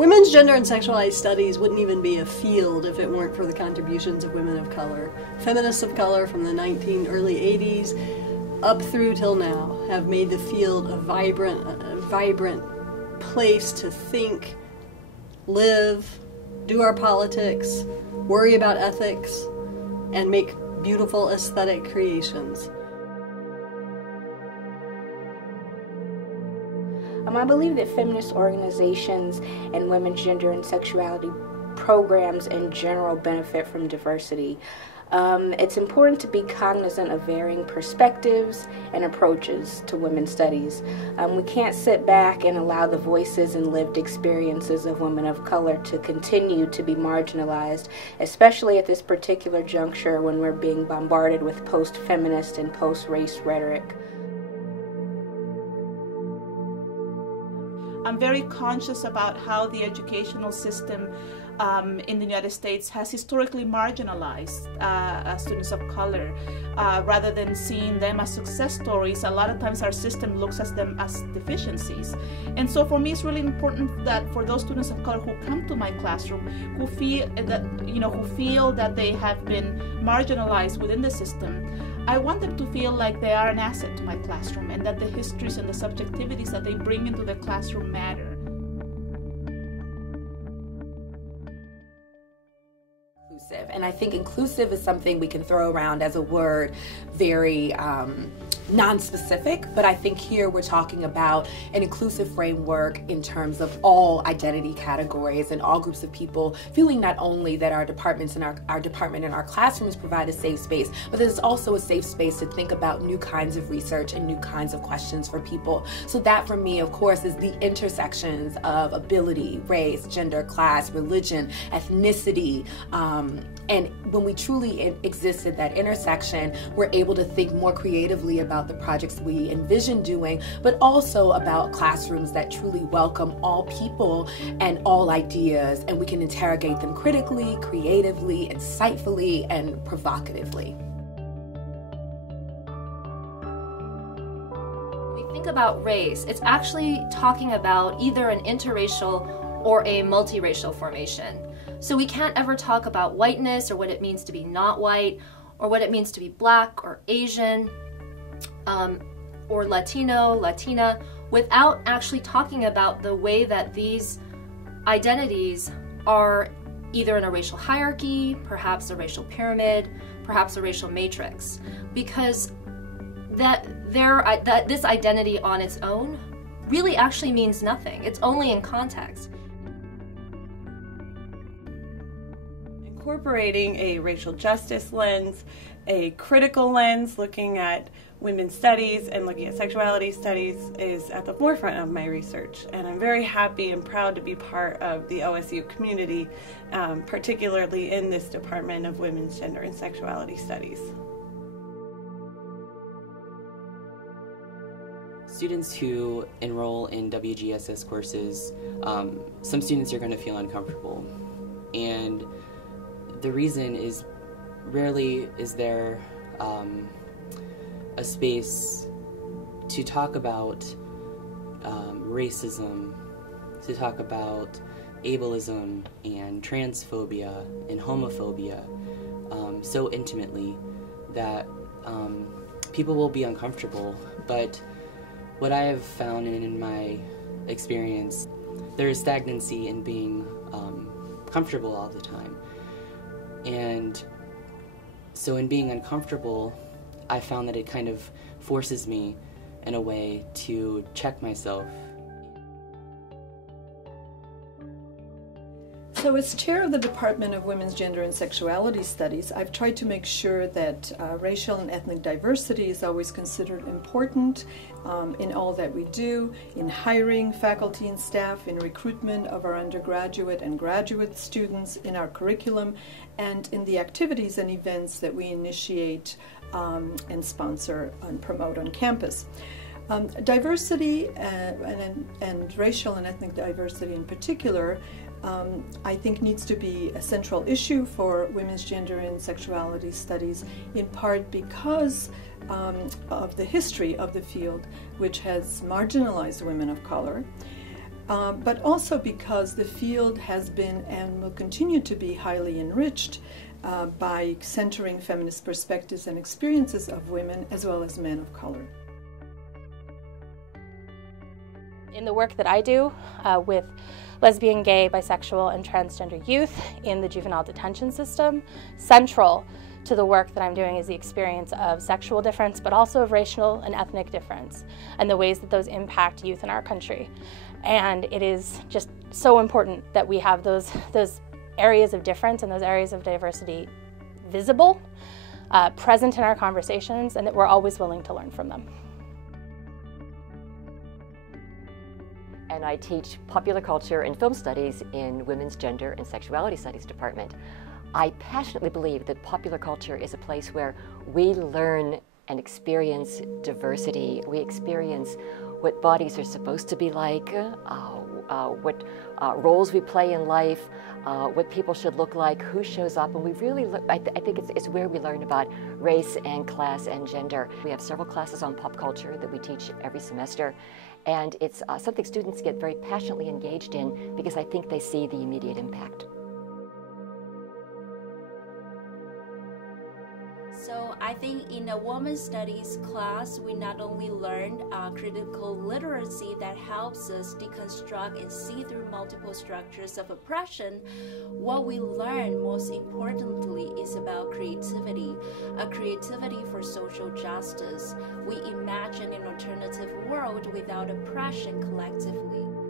Women's gender and sexuality studies wouldn't even be a field if it weren't for the contributions of women of color. Feminists of color from the early 80s up through till now have made the field a vibrant place to think, live, do our politics, worry about ethics, and make beautiful aesthetic creations. I believe that feminist organizations and women's gender and sexuality programs in general benefit from diversity. It's important to be cognizant of varying perspectives and approaches to women's studies. We can't sit back and allow the voices and lived experiences of women of color to continue to be marginalized, especially at this particular juncture when we're being bombarded with post-feminist and post-race rhetoric. I'm very conscious about how the educational system in the United States has historically marginalized students of color. Rather than seeing them as success stories, a lot of times our system looks at them as deficiencies. And so for me, it's really important that for those students of color who come to my classroom, who feel that they have been marginalized within the system, I want them to feel like they are an asset to my classroom and that the histories and the subjectivities that they bring into the classroom matter. And I think inclusive is something we can throw around as a word very non-specific, but I think here we're talking about an inclusive framework in terms of all identity categories and all groups of people feeling not only that our departments and our department and our classrooms provide a safe space, but there's also a safe space to think about new kinds of research and new kinds of questions for people. So that for me, of course, is the intersections of ability, race, gender, class, religion, ethnicity, and when we truly exist at that intersection, we're able to think more creatively about the projects we envision doing, but also about classrooms that truly welcome all people and all ideas, and we can interrogate them critically, creatively, insightfully, and provocatively. When we think about race, it's actually talking about either an interracial or a multiracial formation. So we can't ever talk about whiteness or what it means to be not white, or what it means to be black or Asian, or Latino, Latina, without actually talking about the way that these identities are either in a racial hierarchy, perhaps a racial pyramid, perhaps a racial matrix. Because this identity on its own really actually means nothing. It's only in context. Incorporating a racial justice lens, a critical lens, looking at women's studies and looking at sexuality studies is at the forefront of my research. And I'm very happy and proud to be part of the OSU community, particularly in this Department of Women's Gender and Sexuality Studies. Students who enroll in WGSS courses, some students are going to feel uncomfortable. And the reason is rarely is there a space to talk about racism, to talk about ableism and transphobia and homophobia so intimately that people will be uncomfortable. But what I have found in my experience, there is stagnancy in being comfortable all the time. And so in being uncomfortable, I found that it kind of forces me in a way to check myself. So as chair of the Department of Women's Gender and Sexuality Studies, I've tried to make sure that racial and ethnic diversity is always considered important in all that we do, in hiring faculty and staff, in recruitment of our undergraduate and graduate students, in our curriculum, and in the activities and events that we initiate and sponsor and promote on campus. Diversity and racial and ethnic diversity in particular I think needs to be a central issue for women's gender and sexuality studies, in part because of the history of the field, which has marginalized women of color. but also because the field has been and will continue to be highly enriched by centering feminist perspectives and experiences of women as well as men of color. In the work that I do with lesbian, gay, bisexual, and transgender youth in the juvenile detention system, central to the work that I'm doing is the experience of sexual difference, but also of racial and ethnic difference, and the ways that those impact youth in our country. And it is just so important that we have those areas of difference and those areas of diversity visible, present in our conversations, and that we're always willing to learn from them. And I teach popular culture and film studies in Women's Gender and Sexuality Studies department. I passionately believe that popular culture is a place where we learn and experience diversity. We experience what bodies are supposed to be like, what roles we play in life, what people should look like, who shows up, and we really look, I think it's where we learn about race and class and gender. We have several classes on pop culture that we teach every semester, and it's something students get very passionately engaged in because I think they see the immediate impact. So I think in a women's studies class, we not only learned critical literacy that helps us deconstruct and see through multiple structures of oppression. What we learn most importantly is about creativity, a creativity for social justice. We imagine an alternative world without oppression collectively.